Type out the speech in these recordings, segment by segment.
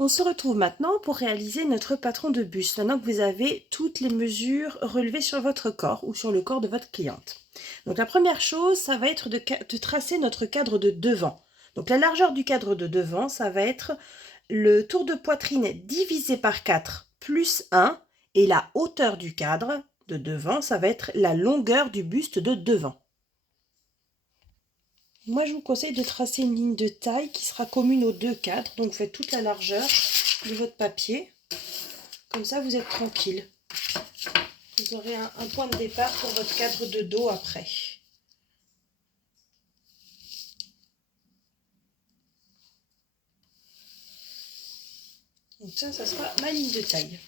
On se retrouve maintenant pour réaliser notre patron de buste, maintenant que vous avez toutes les mesures relevées sur votre corps ou sur le corps de votre cliente. Donc la première chose, ça va être de tracer notre cadre de devant. Donc la largeur du cadre de devant, ça va être le tour de poitrine divisé par 4 plus 1, et la hauteur du cadre de devant, ça va être la longueur du buste de devant. Moi, je vous conseille de tracer une ligne de taille qui sera commune aux deux cadres. Donc, faites toute la largeur de votre papier. Comme ça, vous êtes tranquille. Vous aurez un point de départ pour votre cadre de dos après. Donc ça sera ma ligne de taille.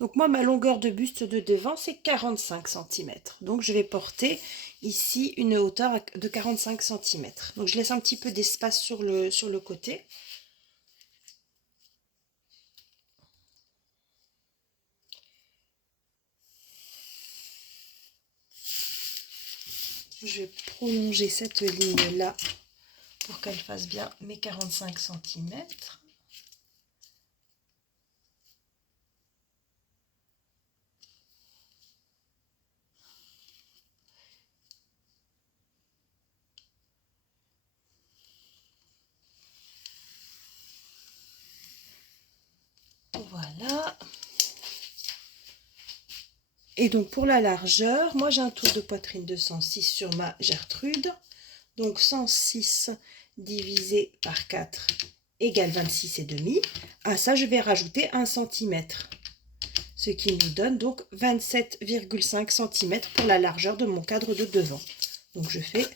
Donc moi, ma longueur de buste de devant, c'est 45 cm. Donc je vais porter ici une hauteur de 45 cm. Donc je laisse un petit peu d'espace sur le côté. Je vais prolonger cette ligne-là pour qu'elle fasse bien mes 45 cm. Voilà. Et donc pour la largeur, moi j'ai un tour de poitrine de 106 sur ma Gertrude. Donc 106 divisé par 4 égale 26,5. À ça, je vais rajouter 1 cm. Ce qui nous donne donc 27,5 cm pour la largeur de mon cadre de devant. Donc je fais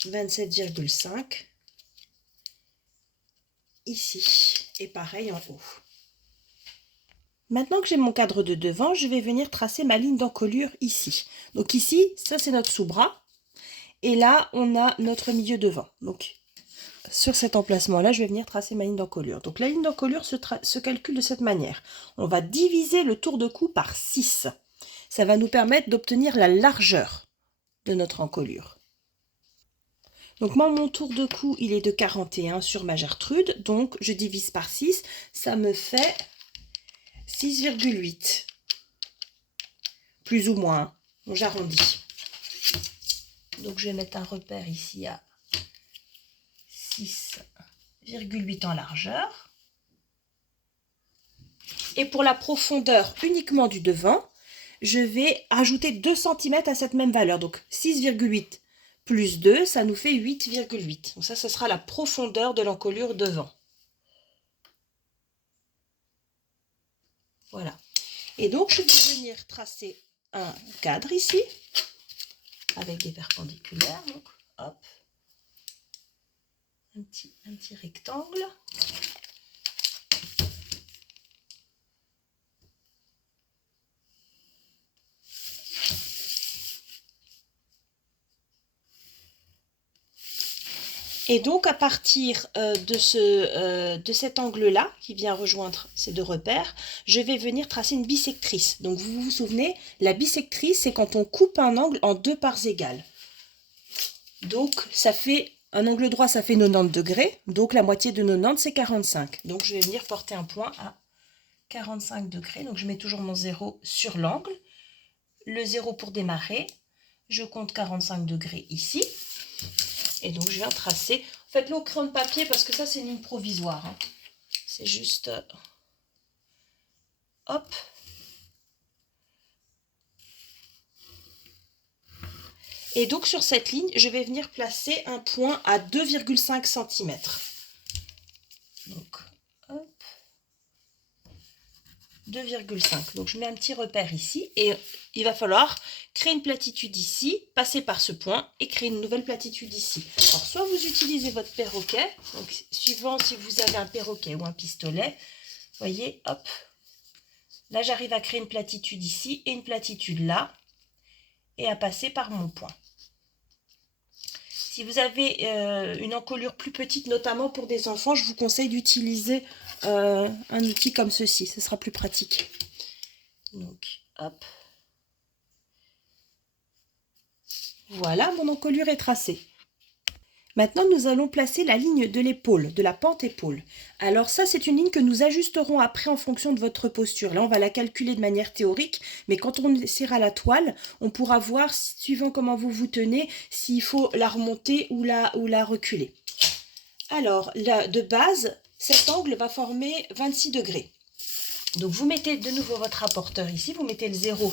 27,5 ici. Et pareil en haut. Maintenant que j'ai mon cadre de devant, je vais venir tracer ma ligne d'encolure ici. Donc ici, ça c'est notre sous-bras. Et là, on a notre milieu devant. Donc sur cet emplacement-là, je vais venir tracer ma ligne d'encolure. Donc la ligne d'encolure se calcule de cette manière. On va diviser le tour de cou par 6. Ça va nous permettre d'obtenir la largeur de notre encolure. Donc moi, mon tour de cou, il est de 41 sur ma Gertrude. Donc je divise par 6. Ça me fait 6,8. Plus ou moins. Donc j'arrondis. Donc je vais mettre un repère ici à 6,8 en largeur. Et pour la profondeur uniquement du devant, je vais ajouter 2 cm à cette même valeur. Donc 6,8 plus 2, ça nous fait 8,8. Donc ça sera la profondeur de l'encolure devant. Voilà. Et donc je vais venir tracer un cadre ici, avec des perpendiculaires. Donc hop, un petit rectangle. Et donc, à partir de cet angle-là, qui vient rejoindre ces deux repères, je vais venir tracer une bisectrice. Donc, vous vous souvenez, la bisectrice, c'est quand on coupe un angle en deux parts égales. Donc, ça fait un angle droit, ça fait 90 degrés. Donc, la moitié de 90, c'est 45. Donc, je vais venir porter un point à 45 degrés. Donc, je mets toujours mon 0 sur l'angle. Le 0 pour démarrer. Je compte 45 degrés ici. Et donc, je viens tracer. Faites-le au crayon de papier parce que ça, c'est une ligne provisoire. Hein. C'est juste... hop. Et donc, sur cette ligne, je vais venir placer un point à 2,5 cm. Donc, hop. 2,5. Donc, je mets un petit repère ici. Et il va falloir créer une platitude ici, passer par ce point et créer une nouvelle platitude ici. Alors, soit vous utilisez votre perroquet. Donc, suivant si vous avez un perroquet ou un pistolet. Voyez, hop. Là, j'arrive à créer une platitude ici et une platitude là. Et à passer par mon point. Si vous avez une encolure plus petite, notamment pour des enfants, je vous conseille d'utiliser un outil comme ceci. Ce sera plus pratique. Donc, hop. Voilà, mon encolure est tracée. Maintenant, nous allons placer la ligne de l'épaule, de la pente épaule. Alors ça, c'est une ligne que nous ajusterons après en fonction de votre posture. Là, on va la calculer de manière théorique, mais quand on essaiera la toile, on pourra voir, suivant comment vous vous tenez, s'il faut la remonter ou la reculer. Alors, là, de base, cet angle va former 26 degrés. Donc, vous mettez de nouveau votre rapporteur ici, vous mettez le 0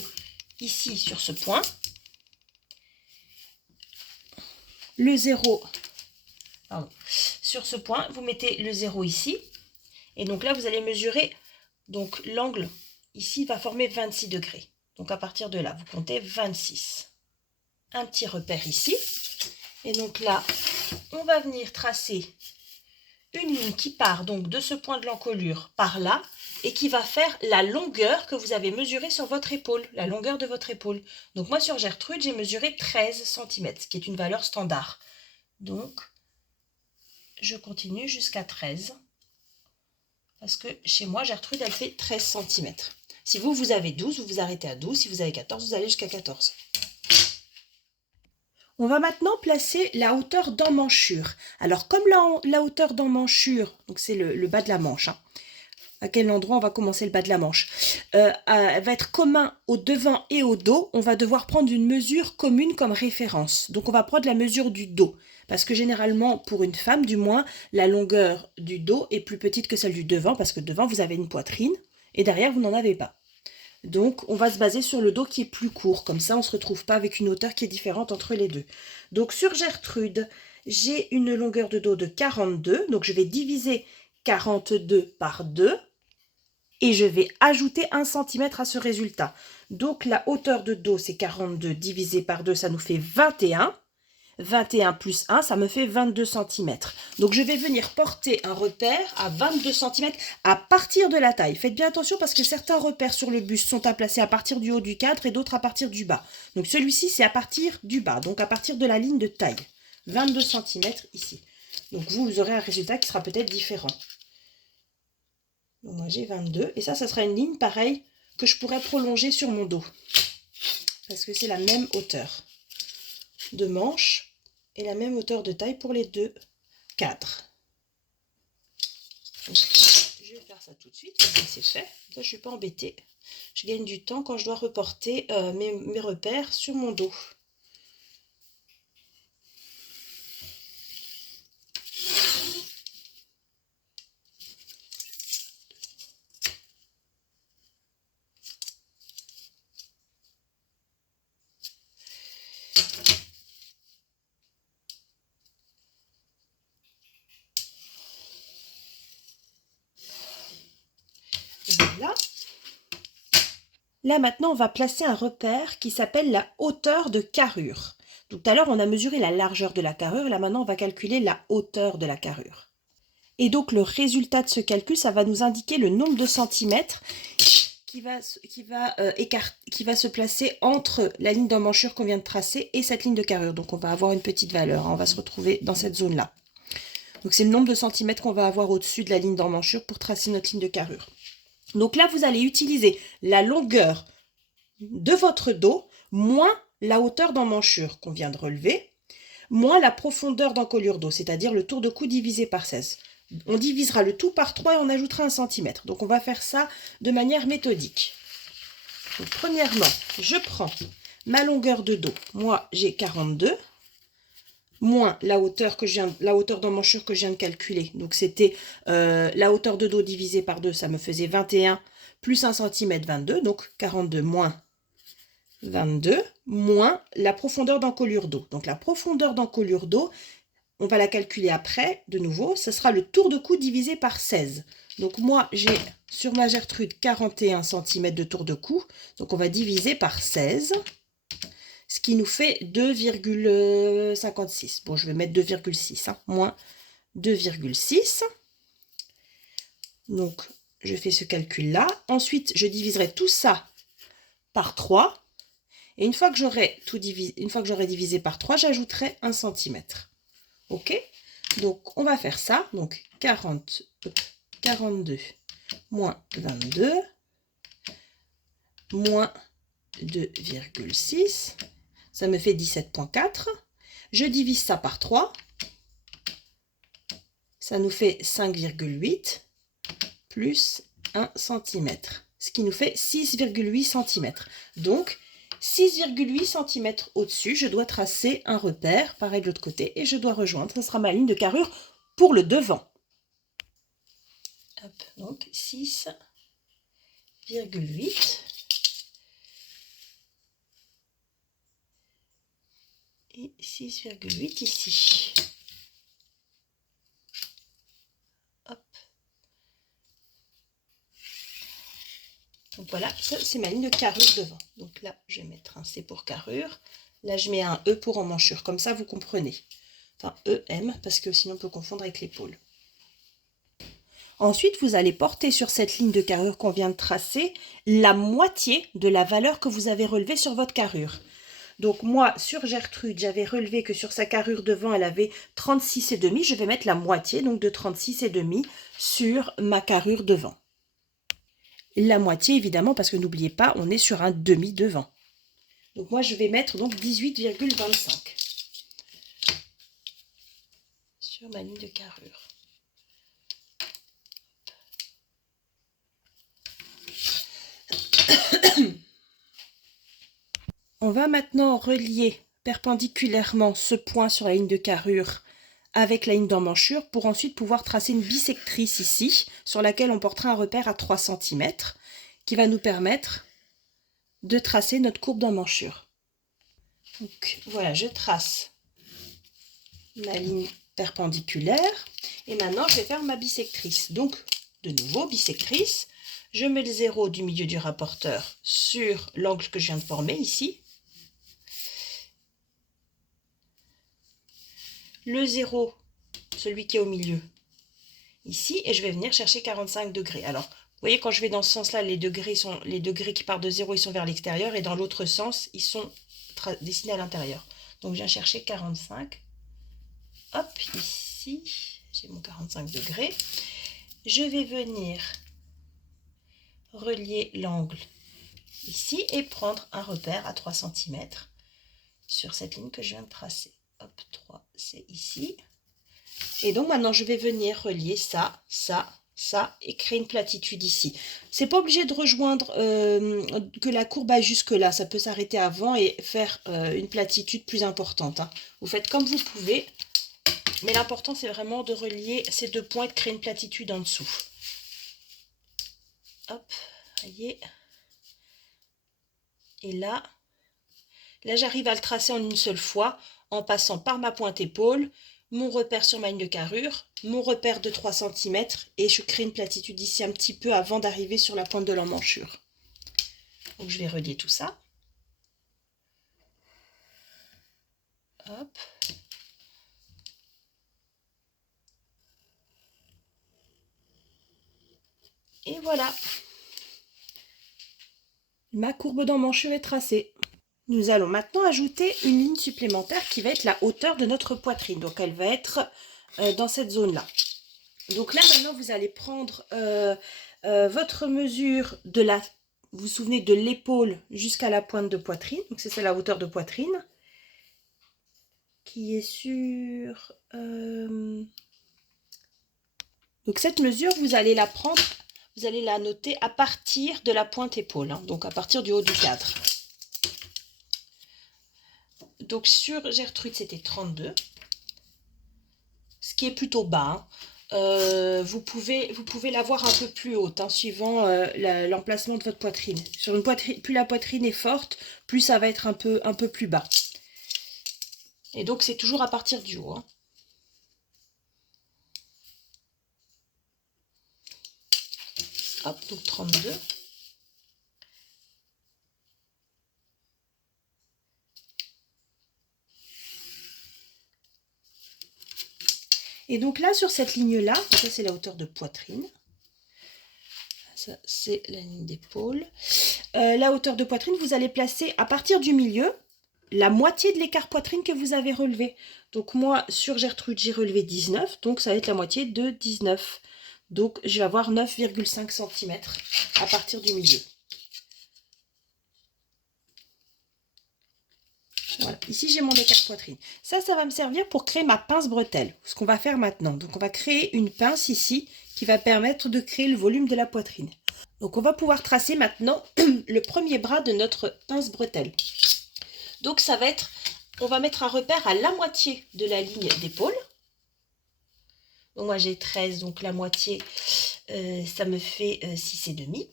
ici sur ce point. Le 0... Pardon. Sur ce point, vous mettez le 0 ici. Et donc là, vous allez mesurer. Donc l'angle ici va former 26 degrés. Donc à partir de là, vous comptez 26. Un petit repère ici. Et donc là, on va venir tracer une ligne qui part donc de ce point de l'encolure par là et qui va faire la longueur que vous avez mesurée sur votre épaule, la longueur de votre épaule. Donc moi, sur Gertrude, j'ai mesuré 13 cm, ce qui est une valeur standard. Donc, je continue jusqu'à 13, parce que chez moi, Gertrude, elle fait 13 cm. Si vous, vous avez 12, vous vous arrêtez à 12. Si vous avez 14, vous allez jusqu'à 14. On va maintenant placer la hauteur d'emmanchure. Alors, comme la hauteur d'emmanchure, donc c'est le bas de la manche, hein, à quel endroit on va commencer le bas de la manche, va être commun au devant et au dos, on va devoir prendre une mesure commune comme référence. Donc, on va prendre la mesure du dos. Parce que généralement, pour une femme, du moins, la longueur du dos est plus petite que celle du devant, parce que devant, vous avez une poitrine, et derrière, vous n'en avez pas. Donc, on va se baser sur le dos qui est plus court. Comme ça, on ne se retrouve pas avec une hauteur qui est différente entre les deux. Donc, sur Gertrude, j'ai une longueur de dos de 42. Donc, je vais diviser 42 par 2. Et je vais ajouter 1 cm à ce résultat. Donc, la hauteur de dos, c'est 42 divisé par 2, ça nous fait 21. 21 plus 1, ça me fait 22 cm. Donc, je vais venir porter un repère à 22 cm à partir de la taille. Faites bien attention parce que certains repères sur le buste sont à placer à partir du haut du cadre et d'autres à partir du bas. Donc, celui-ci, c'est à partir du bas, donc à partir de la ligne de taille. 22 cm ici. Donc, vous aurez un résultat qui sera peut-être différent. Donc, moi, j'ai 22. Et ça sera une ligne pareille que je pourrais prolonger sur mon dos. Parce que c'est la même hauteur de manche et la même hauteur de taille pour les deux cadres. Donc, je vais faire ça tout de suite, comme ça c'est fait. Ça, je ne suis pas embêtée. Je gagne du temps quand je dois reporter mes repères sur mon dos. Voilà. Là, maintenant, on va placer un repère qui s'appelle la hauteur de carrure. Donc, tout à l'heure, on a mesuré la largeur de la carrure. Là, maintenant, on va calculer la hauteur de la carrure. Et donc, le résultat de ce calcul, ça va nous indiquer le nombre de centimètres qui va se placer entre la ligne d'emmanchure qu'on vient de tracer et cette ligne de carrure. Donc, on va avoir une petite valeur. Hein, on va se retrouver dans cette zone-là. Donc, c'est le nombre de centimètres qu'on va avoir au-dessus de la ligne d'emmanchure pour tracer notre ligne de carrure. Donc là, vous allez utiliser la longueur de votre dos moins la hauteur d'emmanchure qu'on vient de relever, moins la profondeur d'encolure d'eau, c'est-à-dire le tour de cou divisé par 16. On divisera le tout par 3 et on ajoutera 1 cm. Donc, on va faire ça de manière méthodique. Donc, premièrement, je prends ma longueur de dos. Moi, j'ai 42, moins la hauteur d'emmanchure que je viens de calculer. Donc, c'était la hauteur de dos divisée par 2, ça me faisait 21, plus 1 cm, 22. Donc, 42 moins 22, moins la profondeur d'encolure d'eau. Donc, la profondeur d'encolure d'eau, on va la calculer après, de nouveau. Ce sera le tour de cou divisé par 16. Donc, moi, j'ai sur ma Gertrude 41 cm de tour de cou. Donc, on va diviser par 16, ce qui nous fait 2,56. Bon, je vais mettre 2,6, hein, moins 2,6. Donc, je fais ce calcul-là. Ensuite, je diviserai tout ça par 3. Et une fois que j'aurai divisé par 3, j'ajouterai 1 cm. Ok? Donc, on va faire ça. Donc, 42 moins 22 moins 2,6. Ça me fait 17,4. Je divise ça par 3. ça nous fait 5,8 plus 1 cm, ce qui nous fait 6,8 cm. Donc, 6,8 cm au-dessus, je dois tracer un repère, pareil de l'autre côté, et je dois rejoindre. Ce sera ma ligne de carrure pour le devant. Hop, donc 6,8 et 6,8 ici. Hop. Donc voilà, ça c'est ma ligne de carrure devant. Donc là, je vais mettre un C pour carrure. Là, je mets un E pour emmanchure. Comme ça, vous comprenez. Enfin, EM, parce que sinon on peut confondre avec l'épaule. Ensuite, vous allez porter sur cette ligne de carrure qu'on vient de tracer la moitié de la valeur que vous avez relevée sur votre carrure. Donc moi, sur Gertrude, j'avais relevé que sur sa carrure devant, elle avait 36,5. Je vais mettre la moitié, donc de 36,5 sur ma carrure devant. La moitié, évidemment, parce que n'oubliez pas, on est sur un demi devant. Donc moi, je vais mettre donc 18,25 sur ma ligne de carrure. On va maintenant relier perpendiculairement ce point sur la ligne de carrure avec la ligne d'emmanchure pour ensuite pouvoir tracer une bisectrice ici sur laquelle on portera un repère à 3 cm qui va nous permettre de tracer notre courbe d'emmanchure. Donc voilà, je trace ma ligne perpendiculaire et maintenant je vais faire ma bisectrice. Donc de nouveau bisectrice, je mets le 0 du milieu du rapporteur sur l'angle que je viens de former ici. Le 0, celui qui est au milieu, ici, et je vais venir chercher 45 degrés. Alors, vous voyez, quand je vais dans ce sens-là, les degrés qui partent de 0, ils sont vers l'extérieur, et dans l'autre sens, ils sont dessinés à l'intérieur. Donc, je viens chercher 45. Hop, ici, j'ai mon 45 degrés. Je vais venir relier l'angle ici et prendre un repère à 3 cm sur cette ligne que je viens de tracer. Hop, 3, c'est ici. Et donc maintenant, je vais venir relier ça, ça, ça et créer une platitude ici. C'est pas obligé de rejoindre que la courbe aille jusque là. Ça peut s'arrêter avant et faire une platitude plus importante. Hein. Vous faites comme vous pouvez. Mais l'important, c'est vraiment de relier ces deux points et de créer une platitude en dessous. Hop, voyez. Et là j'arrive à le tracer en une seule fois en passant par ma pointe épaule, mon repère sur ma ligne de carrure, mon repère de 3 cm et je crée une platitude ici un petit peu avant d'arriver sur la pointe de l'emmanchure. Donc je vais relier tout ça. Hop. Et voilà. Ma courbe d'emmanchure est tracée. Nous allons maintenant ajouter une ligne supplémentaire qui va être la hauteur de notre poitrine. Donc elle va être dans cette zone-là. Donc là maintenant vous allez prendre votre mesure de la, vous vous souvenez, de l'épaule jusqu'à la pointe de poitrine. Donc c'est ça la hauteur de poitrine qui est sur... Donc cette mesure vous allez la prendre, vous allez la noter à partir de la pointe épaule, hein, donc à partir du haut du cadre. Donc sur Gertrude, c'était 32, ce qui est plutôt bas. Hein. Vous pouvez l'avoir un peu plus haute, hein, suivant l'emplacement de votre poitrine. Sur une poitrine, plus la poitrine est forte, plus ça va être un peu plus bas. Et donc c'est toujours à partir du haut. Hein. Hop, donc 32. Et donc là, sur cette ligne-là, ça c'est la hauteur de poitrine. Ça c'est la ligne d'épaule. La hauteur de poitrine, vous allez placer à partir du milieu la moitié de l'écart poitrine que vous avez relevé. Donc moi, sur Gertrude, j'ai relevé 19, donc ça va être la moitié de 19. Donc je vais avoir 9,5 cm à partir du milieu. Voilà, ici j'ai mon écart poitrine. Ça va me servir pour créer ma pince bretelle. Ce qu'on va faire maintenant. Donc on va créer une pince ici qui va permettre de créer le volume de la poitrine. Donc on va pouvoir tracer maintenant le premier bras de notre pince bretelle. Donc ça va être, on va mettre un repère à la moitié de la ligne d'épaule. Donc moi j'ai 13, donc la moitié, ça me fait 6,5.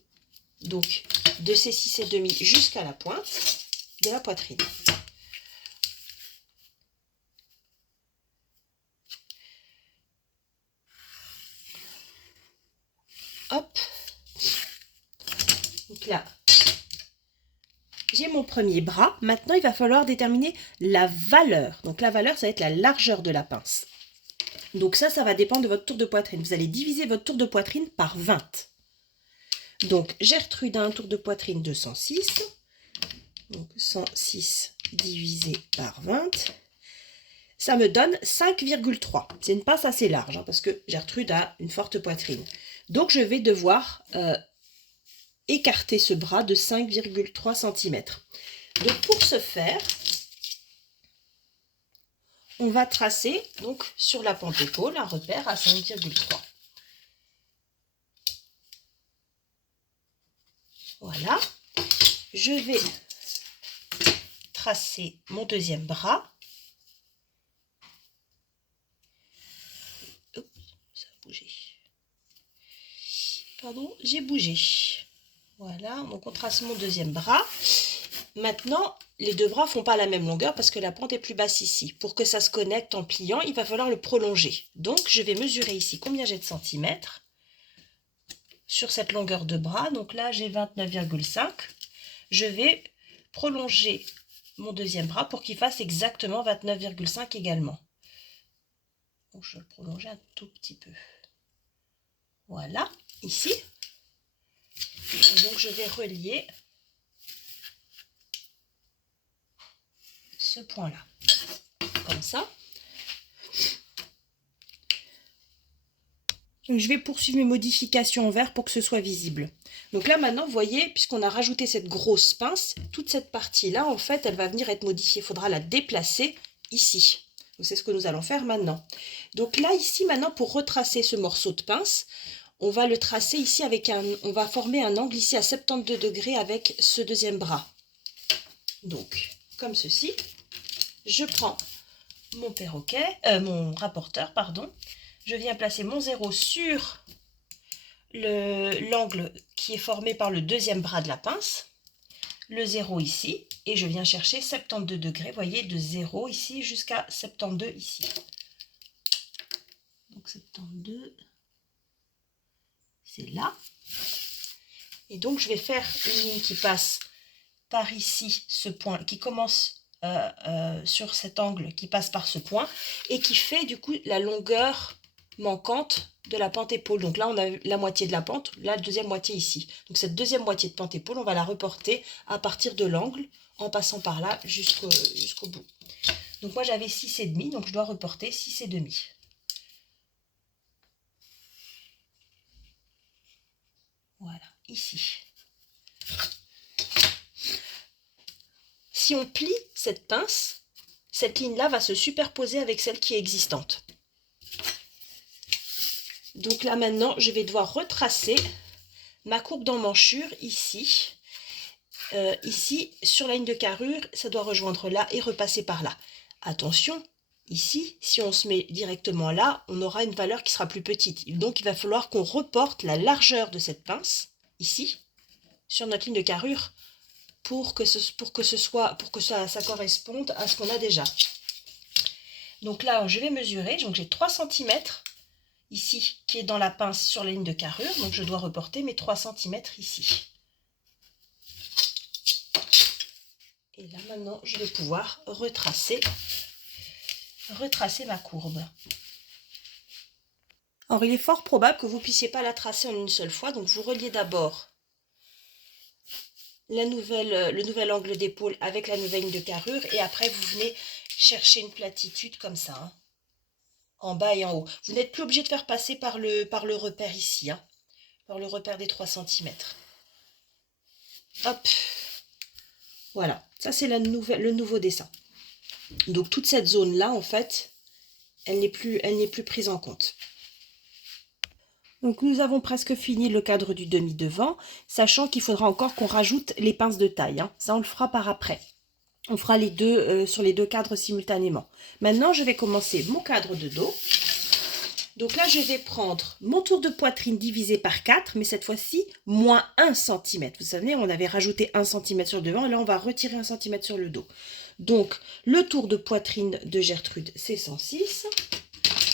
Donc de ces 6,5 jusqu'à la pointe de la poitrine. Hop. Donc là, j'ai mon premier bras. Maintenant, il va falloir déterminer la valeur. Donc la valeur, ça va être la largeur de la pince. Donc ça va dépendre de votre tour de poitrine. Vous allez diviser votre tour de poitrine par 20. Donc Gertrude a un tour de poitrine de 106. Donc 106 divisé par 20. Ça me donne 5,3. C'est une pince assez large, hein, parce que Gertrude a une forte poitrine. Donc je vais devoir écarter ce bras de 5,3 cm. Donc pour ce faire, on va tracer donc sur la pente épaule un repère à 5,3. Voilà. Je vais tracer mon deuxième bras. Oups, ça a bougé. Pardon, j'ai bougé. Voilà, donc on trace mon deuxième bras. Maintenant, les deux bras ne font pas la même longueur parce que la pente est plus basse ici. Pour que ça se connecte en pliant, il va falloir le prolonger. Donc, je vais mesurer ici combien j'ai de centimètres sur cette longueur de bras. Donc là, j'ai 29,5. Je vais prolonger mon deuxième bras pour qu'il fasse exactement 29,5 également. Donc, je vais le prolonger un tout petit peu. Voilà, ici. Et donc, je vais relier ce point-là, comme ça. Donc, je vais poursuivre mes modifications en vert pour que ce soit visible. Donc là, maintenant, vous voyez, puisqu'on a rajouté cette grosse pince, toute cette partie-là, en fait, elle va venir être modifiée. Il faudra la déplacer ici. Donc, c'est ce que nous allons faire maintenant. Donc là, ici, maintenant, pour retracer ce morceau de pince, on va le tracer ici avec on va former un angle ici à 72 degrés avec ce deuxième bras. Donc, comme ceci, je prends mon perroquet, mon rapporteur, pardon. Je viens placer mon 0 sur l'angle qui est formé par le deuxième bras de la pince, le 0 ici, et je viens chercher 72 degrés, vous voyez, de 0 ici jusqu'à 72 ici. Donc 72, c'est là. Et donc je vais faire une ligne qui passe par ici, ce point, qui commence sur cet angle, qui passe par ce point, et qui fait du coup la longueur manquante de la pente épaule. Donc là, on a la moitié de la pente, la deuxième moitié ici. Donc cette deuxième moitié de pente épaule, on va la reporter à partir de l'angle, en passant par là jusqu'au bout. Donc moi, j'avais 6,5, donc je dois reporter 6,5. Voilà, ici. Si on plie cette pince, cette ligne-là va se superposer avec celle qui est existante. Donc là maintenant, je vais devoir retracer ma courbe d'emmanchure ici. Ici, sur la ligne de carrure, ça doit rejoindre là et repasser par là. Attention, ici, si on se met directement là, on aura une valeur qui sera plus petite. Donc il va falloir qu'on reporte la largeur de cette pince, ici, sur notre ligne de carrure, pour que ça corresponde à ce qu'on a déjà. Donc là, je vais mesurer, donc j'ai 3 cm ici, qui est dans la pince sur la ligne de carrure, donc je dois reporter mes 3 cm ici. Et là, maintenant, je vais pouvoir retracer ma courbe. Alors, il est fort probable que vous ne puissiez pas la tracer en une seule fois, donc vous reliez d'abord le nouvel angle d'épaule avec la nouvelle ligne de carrure, et après, vous venez chercher une platitude comme ça, hein, en bas et en haut. Vous n'êtes plus obligé de faire passer par le repère ici, hein, par le repère des 3 cm. Hop, voilà, ça c'est le nouveau dessin. Donc toute cette zone-là, en fait, elle n'est plus prise en compte. Donc nous avons presque fini le cadre du demi-devant, sachant qu'il faudra encore qu'on rajoute les pinces de taille, hein. Ça, on le fera par après. On fera les deux sur les deux cadres simultanément. Maintenant, je vais commencer mon cadre de dos. Donc là, je vais prendre mon tour de poitrine divisé par 4, mais cette fois-ci, moins 1 cm. Vous savez, on avait rajouté 1 cm sur le devant, et là, on va retirer 1 cm sur le dos. Donc, le tour de poitrine de Gertrude, c'est 106.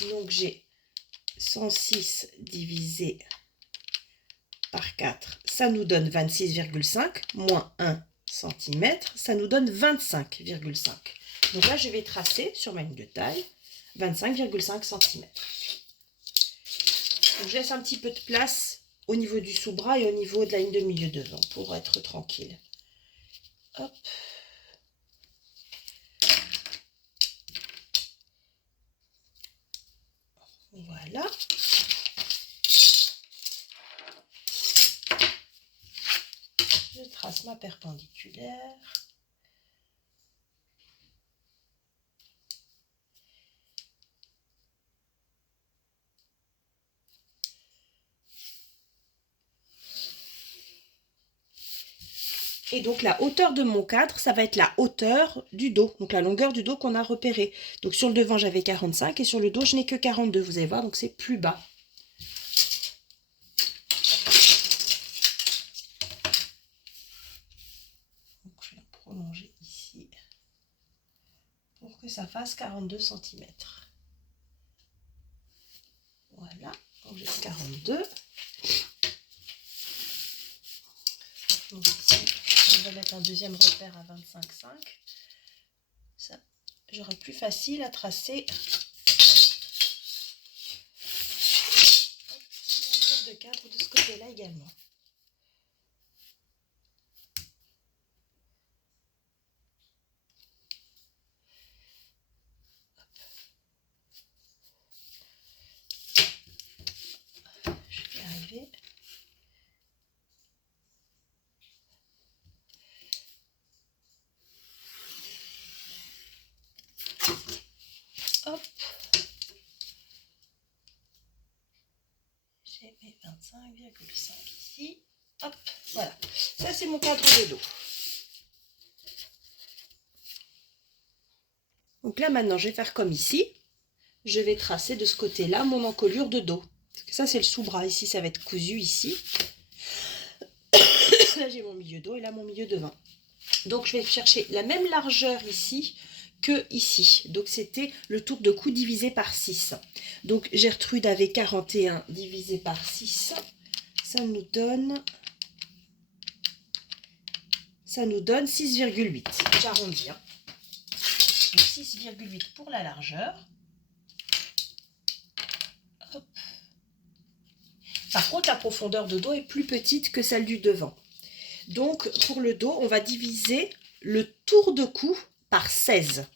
Donc, j'ai 106 divisé par 4, ça nous donne 26,5, moins 1 cm, ça nous donne 25,5. Donc là, je vais tracer sur ma ligne de taille 25,5 cm. Donc, je laisse un petit peu de place au niveau du sous-bras et au niveau de la ligne de milieu devant pour être tranquille. Hop. Voilà. Je trace ma perpendiculaire. Et donc la hauteur de mon cadre, ça va être la hauteur du dos, donc la longueur du dos qu'on a repéré. Donc sur le devant, j'avais 45 et sur le dos, je n'ai que 42, vous allez voir, donc c'est plus bas. Donc je vais prolonger ici pour que ça fasse 42 cm. Voilà, donc j'ai 42. Donc ici, on va mettre un deuxième repère à 25,5. Ça, j'aurai plus facile à tracer. Un tour de cadre de ce côté-là également. Je vais y arriver. Hop. J'ai mes 25,5 ici. Hop, voilà. Ça, c'est mon cadre de dos. Donc là, maintenant, je vais faire comme ici. Je vais tracer de ce côté-là mon encolure de dos. Ça, c'est le sous-bras. Ici, ça va être cousu ici. Là, j'ai mon milieu dos et là, mon milieu devant. Donc, je vais chercher la même largeur ici que ici. Donc, c'était le tour de cou divisé par 6. Donc, Gertrude avait 41 divisé par 6. Ça nous donne 6,8. J'arrondis. 6,8 pour la largeur. Hop. Par contre, la profondeur de dos est plus petite que celle du devant. Donc, pour le dos, on va diviser le tour de cou par 16.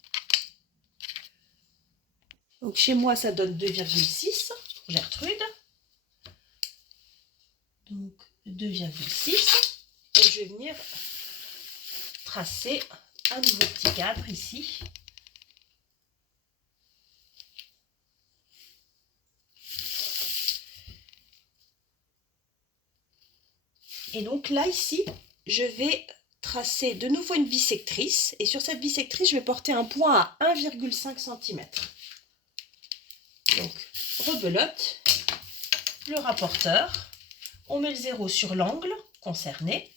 Donc, chez moi, ça donne 2,6 pour Gertrude. Donc, 2,6. Et je vais venir tracer un nouveau petit cadre ici. Et donc là, ici, je vais tracer de nouveau une bisectrice. Et sur cette bisectrice, je vais porter un point à 1,5 cm. Donc, rebelote, le rapporteur. On met le 0 sur l'angle concerné.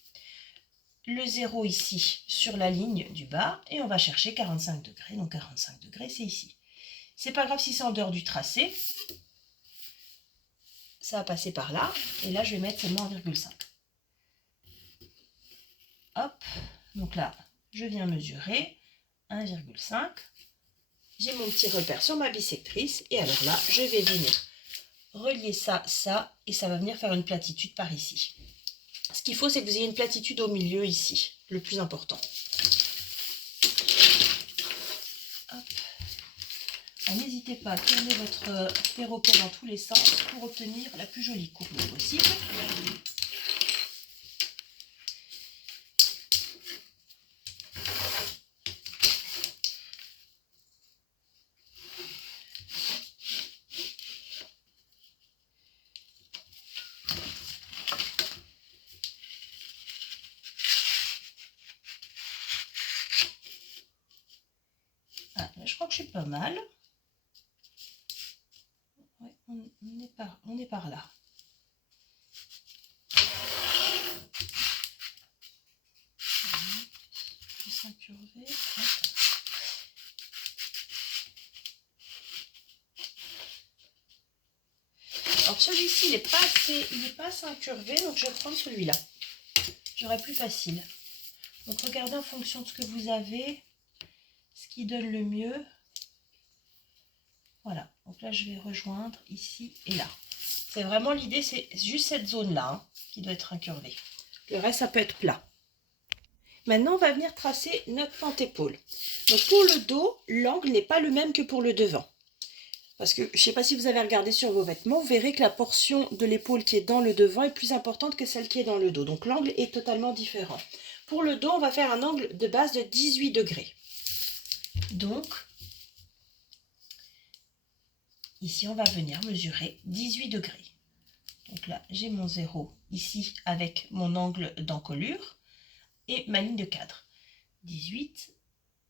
Le 0 ici sur la ligne du bas. Et on va chercher 45 degrés. Donc, 45 degrés, c'est ici. C'est pas grave si c'est en dehors du tracé. Ça va passer par là. Et là, je vais mettre seulement 1,5. Hop, donc là, je viens mesurer 1,5. J'ai mon petit repère sur ma bisectrice. Et alors là, je vais venir relier ça, et ça va venir faire une platitude par ici. Ce qu'il faut, c'est que vous ayez une platitude au milieu ici, le plus important. N'hésitez pas à tourner votre perroquet dans tous les sens pour obtenir la plus jolie courbe possible. je crois que je suis pas mal. Ouais, on est par là. Plus incurvé. Alors celui-ci, il n'est pas assez incurvé, donc je vais prendre celui-là. J'aurai plus facile. Donc regardez en fonction de ce que vous avez, ce qui donne le mieux. Voilà, donc là je vais rejoindre ici et là. C'est vraiment l'idée, c'est juste cette zone-là hein, qui doit être incurvée. Le reste, ça peut être plat. Maintenant, on va venir tracer notre pente-épaule. Donc pour le dos, l'angle n'est pas le même que pour le devant. Parce que je ne sais pas si vous avez regardé sur vos vêtements, vous verrez que la portion de l'épaule qui est dans le devant est plus importante que celle qui est dans le dos. Donc l'angle est totalement différent. Pour le dos, on va faire un angle de base de 18 degrés. Donc, ici, on va venir mesurer 18 degrés. Donc là, j'ai mon 0 ici avec mon angle d'encolure et ma ligne de cadre. 18,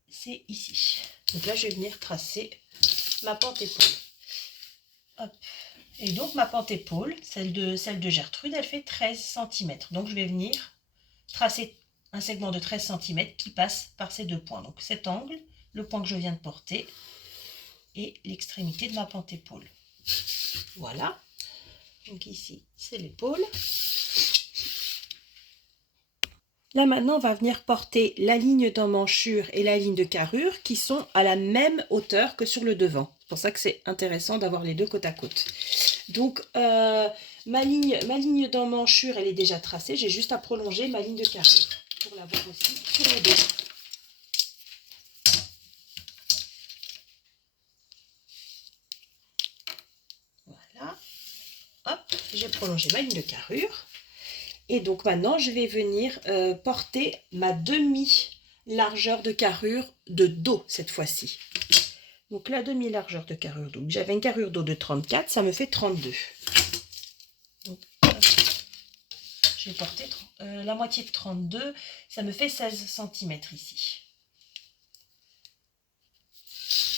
c'est ici. Donc là, je vais venir tracer ma pente épaule. Hop. Et donc ma pente épaule, celle de Gertrude, elle fait 13 cm. Donc je vais venir tracer un segment de 13 cm qui passe par ces deux points. Donc cet angle, le point que je viens de porter et l'extrémité de ma pente épaule. Voilà. Donc ici, c'est l'épaule. Là maintenant, on va venir porter la ligne d'emmanchure et la ligne de carrure qui sont à la même hauteur que sur le devant. C'est pour ça que c'est intéressant d'avoir les deux côte à côte. Donc ma ligne d'emmanchure, elle est déjà tracée. J'ai juste à prolonger ma ligne de carrure pour l'avoir aussi sur le dos. Voilà. Hop, j'ai prolongé ma ligne de carrure. Et donc maintenant, je vais venir porter ma demi-largeur de carrure de dos cette fois-ci. Donc la demi-largeur de carrure dos. J'avais une carrure dos de 34, ça me fait 32. Donc je vais porter la moitié de 32, ça me fait 16 cm ici.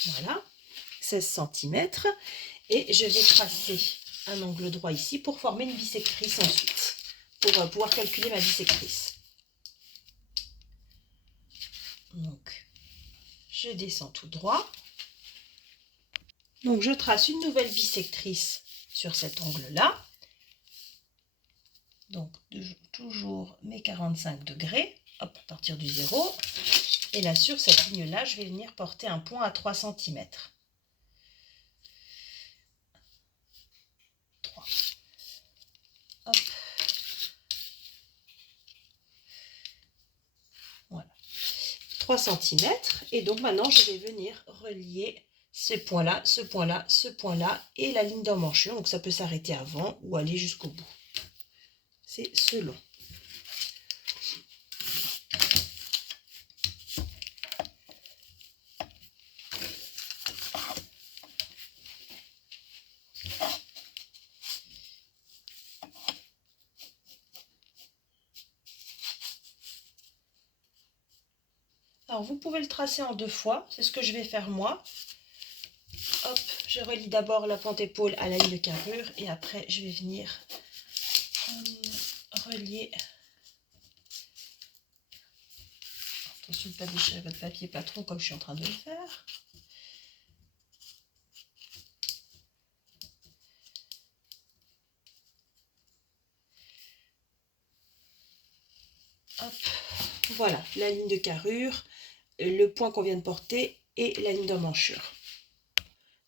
Voilà, 16 cm. Et je vais tracer un angle droit ici pour former une bisectrice ensuite. Pour pouvoir calculer ma bisectrice. Donc, je descends tout droit. Donc, je trace une nouvelle bisectrice sur cet angle-là. Donc, toujours mes 45 degrés, hop, à partir du 0. Et là, sur cette ligne-là, je vais venir porter un point à 3 cm. 3. Hop. Voilà. 3 cm. Et donc, maintenant, je vais venir relier ce point-là, ce point-là, ce point-là et la ligne d'emmanchure. Donc, ça peut s'arrêter avant ou aller jusqu'au bout. C'est selon. Alors, vous pouvez le tracer en 2 fois. C'est ce que je vais faire moi. Hop, je relie d'abord la pente épaule à la ligne de carrure et après, je vais venir relier. Attention de ne pas déchirer votre papier pas trop comme je suis en train de le faire. Hop, voilà, la ligne de carrure, le point qu'on vient de porter et la ligne d'emmanchure.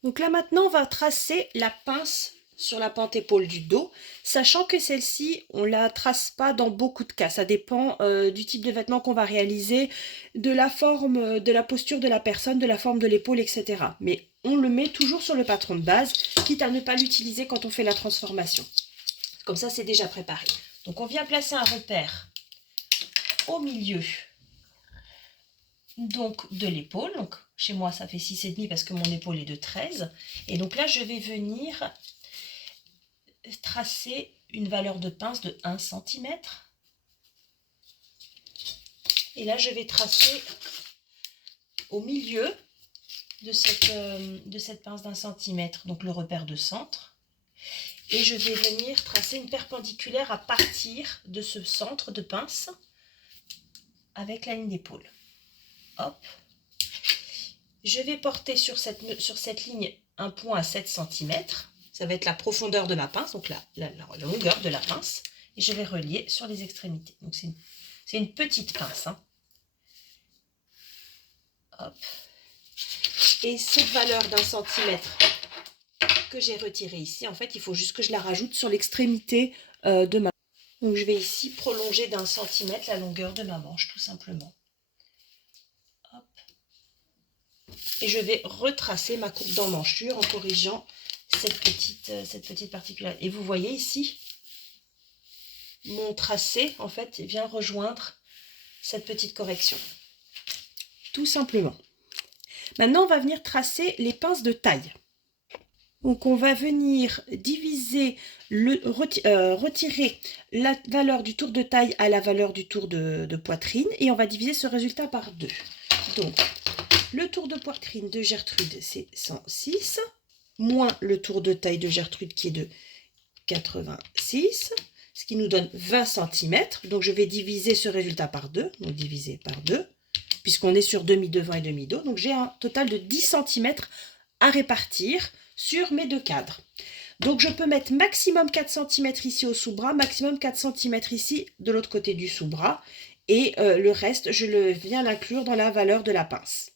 Donc là maintenant, on va tracer la pince sur la pente épaule du dos, sachant que celle-ci, on ne la trace pas dans beaucoup de cas. Ça dépend du type de vêtement qu'on va réaliser, de la forme, de la posture de la personne, de la forme de l'épaule, etc. Mais on le met toujours sur le patron de base, quitte à ne pas l'utiliser quand on fait la transformation. Comme ça, c'est déjà préparé. Donc on vient placer un repère au milieu donc de l'épaule. Donc chez moi, ça fait 6,5 parce que mon épaule est de 13. Et donc là, je vais venir tracer une valeur de pince de 1 cm. Et là, je vais tracer au milieu de cette pince d'1 centimètre, donc le repère de centre. Et je vais venir tracer une perpendiculaire à partir de ce centre de pince avec la ligne d'épaule. Hop. Je vais porter sur cette ligne un point à 7 centimètres. Ça va être la profondeur de ma pince, donc la longueur de la pince. Et je vais relier sur les extrémités. Donc c'est une petite pince. Hein. Hop. Et cette valeur d'1 centimètre que j'ai retirée ici, en fait, il faut juste que je la rajoute sur l'extrémité de ma pince. Donc je vais ici prolonger d'1 centimètre la longueur de ma manche, tout simplement. Hop. Et je vais retracer ma courbe d'emmanchure en corrigeant cette petite particularité. Et vous voyez ici, mon tracé, en fait, vient rejoindre cette petite correction. Tout simplement. Maintenant, on va venir tracer les pinces de taille. Donc, on va venir diviser, retirer la valeur du tour de taille à la valeur du tour de poitrine et on va diviser ce résultat par 2. Donc, le tour de poitrine de Gertrude, c'est 106, moins le tour de taille de Gertrude qui est de 86, ce qui nous donne 20 cm. Donc, je vais diviser ce résultat par 2, donc diviser par 2, puisqu'on est sur demi-devant et demi-dos. Donc, j'ai un total de 10 cm à répartir sur mes deux cadres. Donc, je peux mettre maximum 4 cm ici au sous-bras, maximum 4 cm ici de l'autre côté du sous-bras. Et le reste, je viens l'inclure dans la valeur de la pince.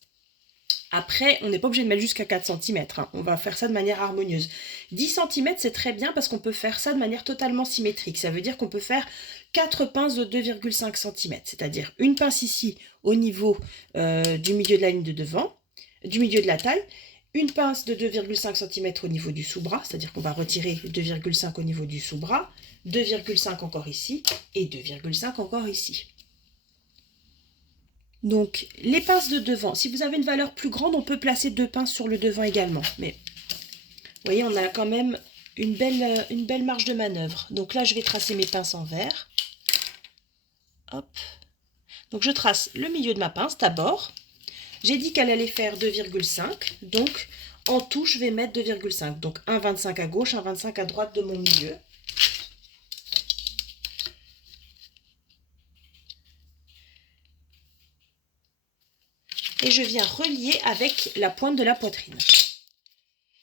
Après, on n'est pas obligé de mettre jusqu'à 4 cm. Hein. On va faire ça de manière harmonieuse. 10 cm, c'est très bien parce qu'on peut faire ça de manière totalement symétrique. Ça veut dire qu'on peut faire 4 pinces de 2,5 cm. C'est-à-dire une pince ici au niveau du milieu de la ligne de devant, du milieu de la taille. Une pince de 2,5 cm au niveau du sous-bras, c'est-à-dire qu'on va retirer 2,5 au niveau du sous-bras, 2,5 encore ici et 2,5 encore ici. Donc, les pinces de devant, si vous avez une valeur plus grande, on peut placer 2 pinces sur le devant également. Mais, vous voyez, on a quand même une belle marge de manœuvre. Donc là, je vais tracer mes pinces en vert. Hop. Donc, je trace le milieu de ma pince d'abord. J'ai dit qu'elle allait faire 2,5. Donc, en tout, je vais mettre 2,5. Donc, 1,25 à gauche, 1,25 à droite de mon milieu. Et je viens relier avec la pointe de la poitrine.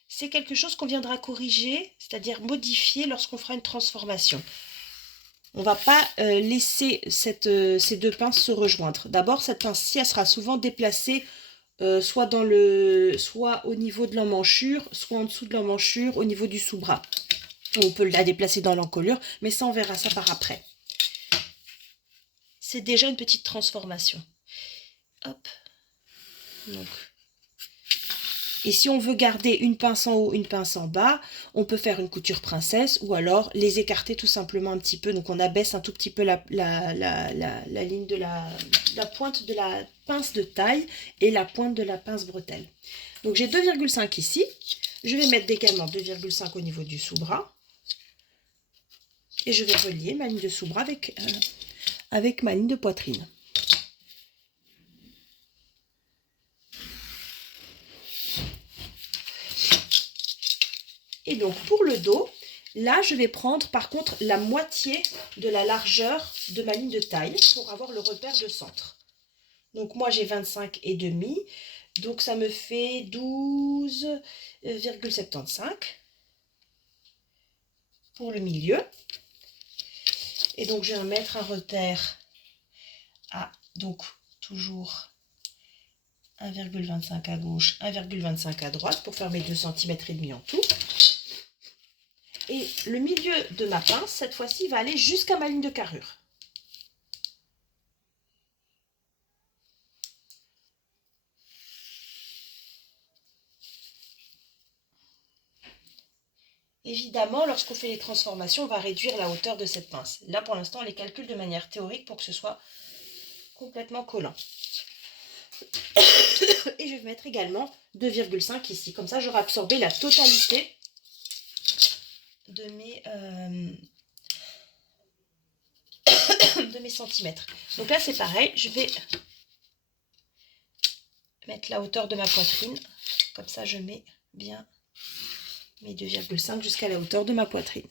C'est quelque chose qu'on viendra corriger, c'est-à-dire modifier lorsqu'on fera une transformation. On ne va pas laisser ces deux pinces se rejoindre. D'abord, cette pince-ci, elle sera souvent déplacée soit au niveau de l'emmanchure, soit en dessous de l'emmanchure, au niveau du sous-bras. On peut la déplacer dans l'encolure, mais ça, on verra ça par après. C'est déjà une petite transformation. Hop. Donc. Et si on veut garder une pince en haut, une pince en bas, on peut faire une couture princesse ou alors les écarter tout simplement un petit peu. Donc on abaisse un tout petit peu la ligne de la pointe de la pince de taille et la pointe de la pince bretelle. Donc j'ai 2,5 ici. Je vais mettre également 2,5 au niveau du sous-bras. Et je vais relier ma ligne de sous-bras avec ma ligne de poitrine. Et donc pour le dos, là je vais prendre par contre la moitié de la largeur de ma ligne de taille pour avoir le repère de centre. Donc moi j'ai 25,5, donc ça me fait 12,75 pour le milieu. Et donc je vais mettre un repère à donc toujours 1,25 à gauche, 1,25 à droite pour faire mes 2,5 cm en tout. Et le milieu de ma pince, cette fois-ci, va aller jusqu'à ma ligne de carrure. Évidemment, lorsqu'on fait les transformations, on va réduire la hauteur de cette pince. Là, pour l'instant, on les calcule de manière théorique pour que ce soit complètement collant. Et je vais mettre également 2,5 ici. Comme ça, j'aurai absorbé la totalité de mes centimètres. Donc là, c'est pareil. Je vais mettre la hauteur de ma poitrine Comme ça, je mets bien mes 2,5 jusqu'à la hauteur de ma poitrine.